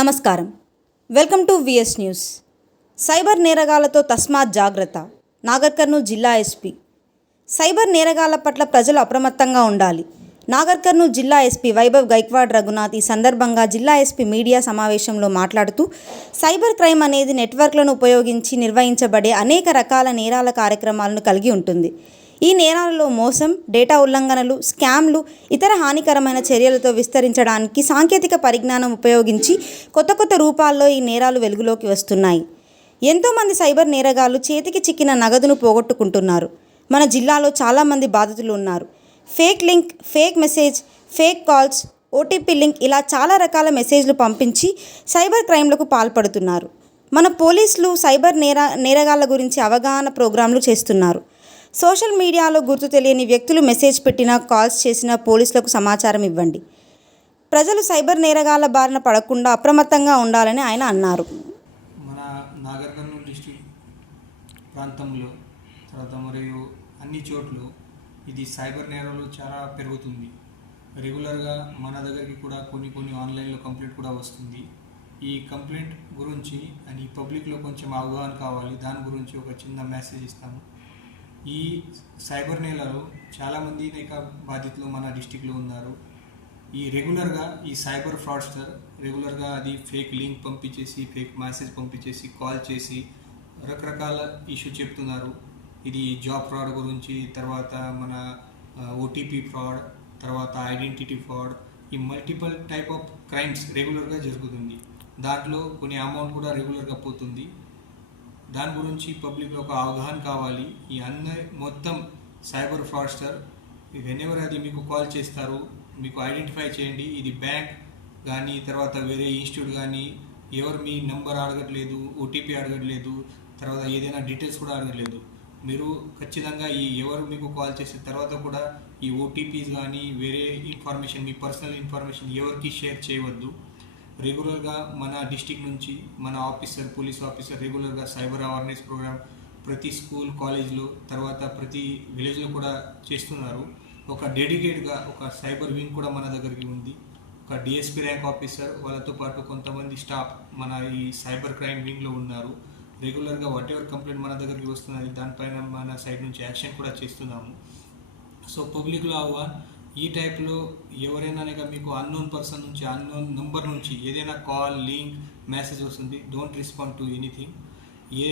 నమస్కారం. Welcome to VS news. Cyber నేరగాలతో తస్మాత్ జాగ్రత్త. నాగర్ కర్నూలు జిల్లా ఎస్పీ. సైబర్ నేరగాల పట్ల ప్రజలు అప్రమత్తంగా ఉండాలి. నాగర్ కర్నూలు జిల్లా ఎస్పీ వైభవ్ గైక్వాడ్ రఘునాథ్ ఈ సందర్భంగా జిల్లా ఎస్పీ మీడియా సమావేశంలో మాట్లాడుతూ సైబర్ క్రైమ్ అనేది నెట్వర్క్లను ఉపయోగించి నిర్వహించబడే అనేక రకాల నేరాల కార్యక్రమాలను కలిగి ఉంటుంది. ఈ నేరాలలో మోసం డేటా ఉల్లంఘనలు స్కామ్లు ఇతర హానికరమైన చర్యలతో విస్తరించడానికి సాంకేతిక పరిజ్ఞానం ఉపయోగించి కొత్త కొత్త రూపాల్లో ఈ నేరాలు వెలుగులోకి వస్తున్నాయి. ఎంతోమంది సైబర్ నేరగాళ్ళు చేతికి చిక్కిన నగదును పోగొట్టుకుంటున్నారు. మన జిల్లాలో చాలామంది బాధితులు ఉన్నారు. Fake link fake message fake calls OTP link ఇలా చాలా రకాల మెసేజ్లు పంపించి సైబర్ క్రైమ్లకు పాల్పడుతున్నారు. మన పోలీసులు సైబర్ నేర నేరగాళ్ళ గురించి అవగాహన ప్రోగ్రాంలు చేస్తున్నారు. సోషల్ మీడియాలో గుర్తు తెలియని వ్యక్తులు మెసేజ్ పెట్టినా కాల్స్ చేసినా పోలీసులకు సమాచారం ఇవ్వండి. ప్రజలు సైబర్ నేరగాళ్ళ బారిన పడకుండా అప్రమత్తంగా ఉండాలని ఆయన అన్నారు. మన నాగర్ డిస్టిక్ ప్రాంతంలో తర్వాత మరియు అన్ని చోట్ల ఇది సైబర్ నేరాలు చాలా పెరుగుతుంది. రెగ్యులర్గా మన దగ్గరికి కూడా కొన్ని కొన్ని ఆన్లైన్లో కంప్లైంట్ కూడా వస్తుంది. ఈ కంప్లైంట్ గురించి అని పబ్లిక్లో కొంచెం అవగాహన కావాలి. దాని గురించి ఒక చిన్న మెసేజ్ ఇస్తాను. ఈ సైబర్ నేలలో చాలామంది అనేక బాధితులు మన డిస్టిక్లో ఉన్నారు. ఈ రెగ్యులర్గా ఈ సైబర్ ఫ్రాడ్స్టర్ రెగ్యులర్గా అది ఫేక్ లింక్ పంపించేసి ఫేక్ మెసేజ్ పంపించేసి కాల్ చేసి రకరకాల ఇష్యూ చెప్తున్నారు. ఇది జాబ్ ఫ్రాడ్ గురించి తర్వాత మన ఓటీపీ ఫ్రాడ్ తర్వాత ఐడెంటిటీ ఫ్రాడ్ ఈ మల్టిపల్ టైప్ ఆఫ్ క్రైమ్స్ రెగ్యులర్గా జరుగుతుంది. దాంట్లో కొన్ని అమౌంట్ కూడా రెగ్యులర్గా పోతుంది. దాని గురించి పబ్లిక్లో ఒక అవగాహన కావాలి. ఈ అన్న మొత్తం సైబర్ ఫ్రాడ్స్టర్ వెనెవర్ అది మీకు కాల్ చేస్తారు మీకు ఐడెంటిఫై చేయండి. ఇది బ్యాంక్ కానీ తర్వాత వేరే ఇన్స్టిట్యూట్ కానీ ఎవరు మీ నెంబర్ అడగట్లేదు ఓటీపీ అడగట్లేదు తర్వాత ఏదైనా డీటెయిల్స్ కూడా అడగట్లేదు. మీరు ఖచ్చితంగా ఈ ఎవరు మీకు కాల్ చేసిన తర్వాత కూడా ఈ ఓటీపీస్ కానీ వేరే ఇన్ఫర్మేషన్ మీ పర్సనల్ ఇన్ఫర్మేషన్ ఎవరికి షేర్ చేయవద్దు. రెగ్యులర్గా మన డిస్టిక్ నుంచి మన ఆఫీసర్ పోలీస్ ఆఫీసర్ రెగ్యులర్గా సైబర్ అవేర్నెస్ ప్రోగ్రామ్ ప్రతి స్కూల్ కాలేజ్లో తర్వాత ప్రతి విలేజ్లో కూడా చేస్తున్నారు. ఒక డెడికేట్గా ఒక సైబర్ వింగ్ కూడా మన దగ్గరికి ఉంది. ఒక డిఎస్పీ ర్యాంక్ ఆఫీసర్ వాళ్ళతో పాటు కొంతమంది స్టాఫ్ మన ఈ సైబర్ క్రైమ్ వింగ్లో ఉన్నారు. రెగ్యులర్గా వాట్ ఎవర్ కంప్లైంట్ మన దగ్గరికి వస్తున్నది దానిపైన మన సైడ్ నుంచి యాక్షన్ కూడా చేస్తున్నాము. సో పబ్లిక్లో అవ్వ ఈ టైప్లో ఎవరైనా కనుక మీకు అన్నోన్ పర్సన్ నుంచి అన్నోన్ నెంబర్ నుంచి ఏదైనా కాల్ లింక్ మెసేజ్ వస్తుంది డోంట్ రెస్పాండ్ టు ఎనీథింగ్ ఏ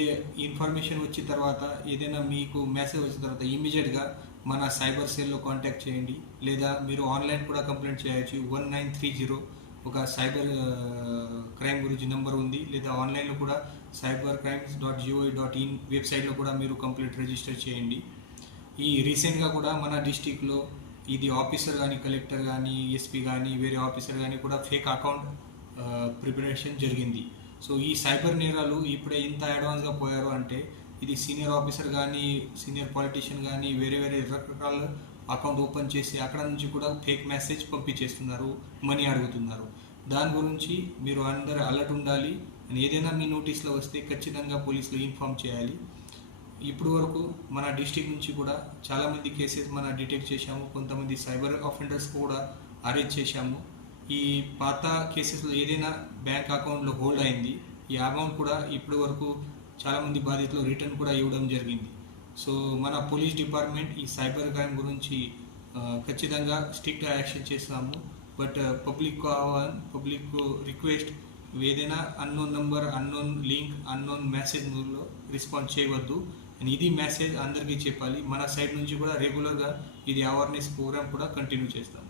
ఇన్ఫర్మేషన్ వచ్చిన తర్వాత ఏదైనా మీకు మెసేజ్ వచ్చిన తర్వాత ఇమీడియట్గా మన సైబర్ సెల్లో కాంటాక్ట్ చేయండి. లేదా మీరు ఆన్లైన్ కూడా కంప్లైంట్ చేయొచ్చు. వన్ నైన్ త్రీ జీరో ఒక సైబర్ క్రైమ్ గురించి నెంబర్ ఉంది. లేదా ఆన్లైన్లో కూడా cyber crimes dot G O V dot in వెబ్సైట్లో కూడా మీరు కంప్లైంట్ రిజిస్టర్ చేయండి. ఈ రీసెంట్గా కూడా మన డిస్టిక్లో ఇది ఆఫీసర్ కానీ కలెక్టర్ కానీ ఎస్పీ కానీ వేరే ఆఫీసర్ కానీ కూడా ఫేక్ అకౌంట్ ప్రిపరేషన్ జరిగింది. సో ఈ సైబర్ నేరాలు ఇప్పుడే ఇంత అడ్వాన్స్గా పోయారు అంటే ఇది సీనియర్ ఆఫీసర్ కానీ సీనియర్ పాలిటీషియన్ కానీ వేరే వేరే రకరకాల అకౌంట్ ఓపెన్ చేసి అక్కడ నుంచి కూడా ఫేక్ మెసేజ్ పంపించేస్తున్నారు మనీ అడుగుతున్నారు. దాని గురించి మీరు అందరు అలర్ట్ ఉండాలి. ఏదైనా మీ నోటీస్లో వస్తే ఖచ్చితంగా పోలీసులు ఇన్ఫామ్ చేయాలి. ఇప్పుడు వరకు మన డిస్టిక్ నుంచి కూడా చాలామంది కేసెస్ మన డిటెక్ట్ చేశాము. కొంతమంది సైబర్ అఫెండర్స్ కూడా అరెస్ట్ చేశాము. ఈ పాత కేసెస్లో ఏదైనా బ్యాంక్ అకౌంట్లో హోల్డ్ అయింది ఈ అమౌంట్ కూడా ఇప్పటి వరకు చాలామంది బాధితులు రిటర్న్ కూడా ఇవ్వడం జరిగింది. సో మన పోలీస్ డిపార్ట్మెంట్ ఈ సైబర్ క్రైమ్ గురించి ఖచ్చితంగా స్ట్రిక్ట్ యాక్షన్ చేస్తాము. బట్ పబ్లిక్ పబ్లిక్ రిక్వెస్ట్ ఏదైనా unknown number unknown link unknown మెసేజ్లో రెస్పాన్స్ చేయవద్దు. అండ్ ఇది మెసేజ్ అందరికీ చెప్పాలి. మన సైడ్ నుంచి కూడా రెగ్యులర్గా ఇది అవేర్నెస్ ప్రోగ్రామ్ కూడా కంటిన్యూ చేస్తాం